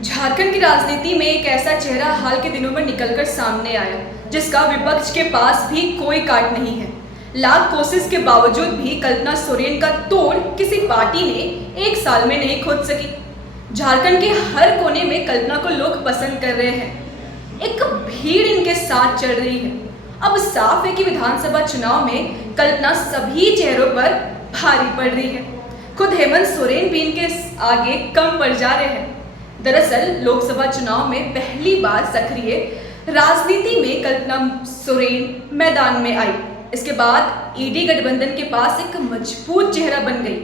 झारखंड की राजनीति में एक ऐसा चेहरा हाल के दिनों में निकलकर सामने आया जिसका विपक्ष के पास भी कोई काट नहीं है। लाख कोशिश के बावजूद भी कल्पना सोरेन का तोड़ किसी पार्टी ने एक साल में नहीं खोद सकी। झारखंड के हर कोने में कल्पना को लोग पसंद कर रहे हैं, एक भीड़ इनके साथ चढ़ रही है। अब साफ है कि विधानसभा चुनाव में कल्पना सभी चेहरों पर भारी पड़ रही है। खुद हेमंत सोरेन भी इनके आगे कम पड़ जा रहे हैं। दरअसल लोकसभा चुनाव में पहली बार सक्रिय राजनीति में कल्पना सोरेन मैदान में आई। इसके बाद ईडी गठबंधन के पास एक मजबूत चेहरा बन गई।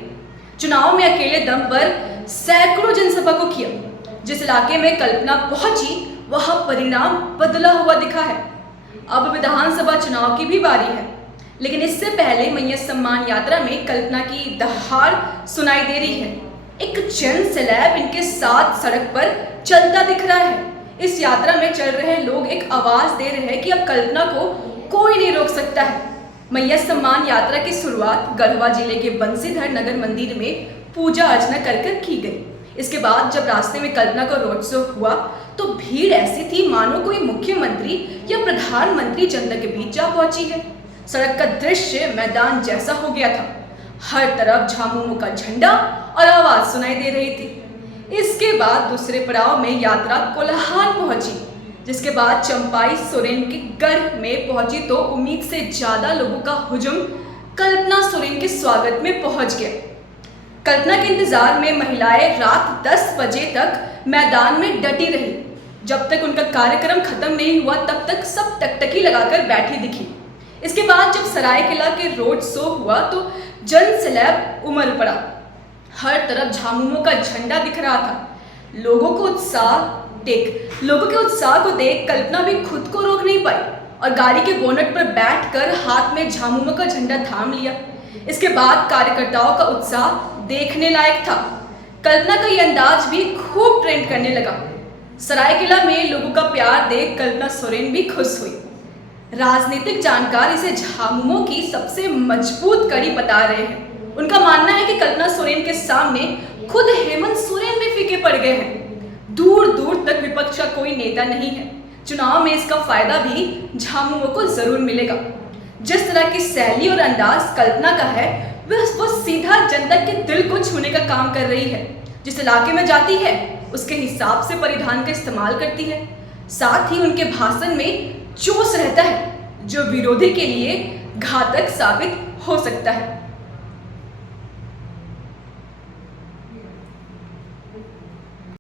चुनाव में अकेले दम पर सैकड़ों जनसभा को किया। जिस इलाके में कल्पना पहुंची वहां परिणाम बदला हुआ दिखा है। अब विधानसभा चुनाव की भी बारी है, लेकिन इससे पहले मैया सम्मान यात्रा में कल्पना की दहाड़ सुनाई दे रही है। एक जन सैलाब इनके साथ सड़क पर चलता दिख रहा है। इस यात्रा में चल रहे लोग एक आवाज दे रहे हैं कि अब कल्पना को कोई नहीं रोक सकता है। मैया सम्मान यात्रा की शुरुआत गढ़वा जिले के बंसीधर नगर मंदिर में पूजा अर्चना कर की गई। इसके बाद जब रास्ते में कल्पना का रोड शो हुआ तो भीड़ ऐसी थी मानो कोई मुख्यमंत्री या प्रधानमंत्री जनता के बीच जा पहुंची है। सड़क का दृश्य मैदान जैसा हो गया था। हर तरफ झामुमो का झंडा और आवाज सुनाई दे रही थी। इसके बाद दूसरे पड़ाव में यात्रा कोल्हान पहुंची, जिसके बाद चंपाई सोरेन के गढ़ में पहुंची तो उम्मीद से ज्यादा लोगों का हुजूम कल्पना सोरेन के स्वागत में पहुंच गया। कल्पना के इंतजार में महिलाएं रात 10 बजे तक मैदान में डटी रही। जब तक उनका कार्यक्रम खत्म नहीं हुआ तब तक सब टकटकी लगाकर बैठी दिखी। इसके बाद जब सरायकेला के रोड शो हुआ तो जन सैलाब उमड़ पड़ा। हर तरफ झामुमो का झंडा दिख रहा था। लोगों के उत्साह को देख कल्पना भी खुद को रोक नहीं पाई और गाड़ी के बोनट पर बैठकर हाथ में झामुमो का झंडा थाम लिया। इसके बाद कार्यकर्ताओं का उत्साह देखने लायक था। कल्पना का यह अंदाज भी खूब ट्रेंड करने लगा। सरायकेला में लोगों का प्यार देख कल्पना सोरेन भी खुश हुई। राजनीतिक जानकार इसे झामुमो की सबसे मजबूत कड़ी बता रहे हैं। उनका मानना है कि कल्पना सोरेन के सामने खुद हेमंत सोरेन भी फीके पड़ गए हैं। दूर दूर तक विपक्ष का कोई नेता नहीं है। चुनाव में इसका फायदा भी झामुमो को जरूर मिलेगा। जिस तरह की शैली और अंदाज कल्पना का है वो सीधा जनता के दिल को छूने का काम कर रही है। जिस इलाके में जाती है उसके हिसाब से परिधान का इस्तेमाल करती है। साथ ही उनके भाषण में जोश रहता है जो विरोधी के लिए घातक साबित हो सकता है।